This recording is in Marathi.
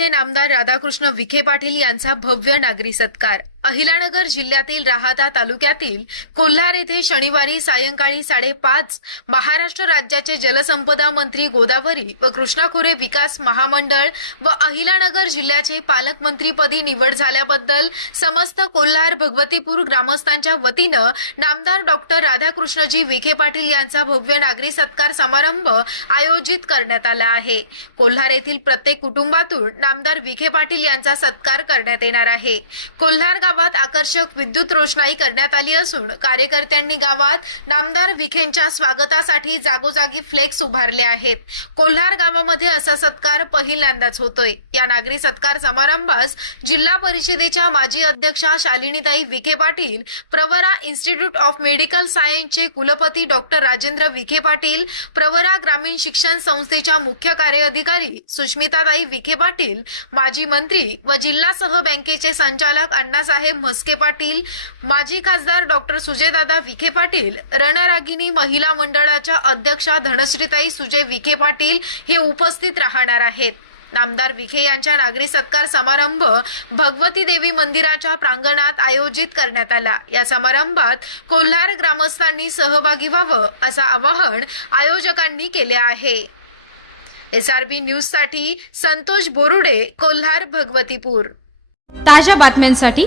नामदार राधाकृष्ण विखे पाटील यांचा भव्य नागरी सत्कार. अहिलानगर जिल्ह्यातील राहाता तालुक्यातील कोल्हार येथे शनिवारी सायंकाळी साडेपाच महाराष्ट्र राज्याचे जलसंपदा मंत्री गोदावरी व कृष्णा खोरे विकास महामंडळ व अहिलानगर जिल्ह्याचे पालकमंत्रीपदी निवड झाल्याबद्दल समस्त कोल्हार भगवतीपूर ग्रामस्थांच्या वतीनं नामदार डॉक्टर राधाकृष्णजी विखे पाटील यांचा भव्य नागरी सत्कार समारंभ आयोजित करण्यात आला आहे. कोल्हार येथील प्रत्येक कुटुंबातून नामदार विखे पाटील यांचा सत्कार करण्यात येणार आहे. कोल्हार गावात आकर्षक विद्युत रोषणाई करण्यात आली असून कार्यकर्त्यांनी गावात नामदार विखेंच्या स्वागतासाठी जागोजागी फ्लेक्स उभारले आहेत. कोल्हार गावामध्ये असा सत्कार पहिल्यांदाच होतोय. या नागरी सत्कार समारंभास जिल्हा परिषदेच्या माजी अध्यक्षा Shalinitai Vikhe Patil Pravara institute of medical सायन्सचे कुलपती डॉक्टर राजेंद्र विखे पाटील प्रवरा ग्रामीण शिक्षण संस्थेच्या मुख्य कार्यअधिकारी सुष्मिताताई विखे पाटील माजी मंत्री व जिल्हा सह बँकेचे संचालक अण्णासाहेब म्हस्के पाटील माजी खासदार डॉक्टर सुजयदादा विखे पाटील रणरागिनी महिला मंडळाच्या अध्यक्षा धनश्रीताई सुजय विखे पाटील हे उपस्थित राहणार आहेत. नामदार विखे यांच्या नागरी सत्कार समारंभ भगवती देवी मंदिराच्या प्रांगणात आयोजित करण्यात आला. या समारंभात कोल्हार ग्रामस्थांनी सहभागी व्हावं असं आवाहन आयोजकांनी केले आहे. एसआरबी न्यूजसाठी संतोष बोरुडे कोल्हार भगवतीपूर. ताज्या बातम्यांसाठी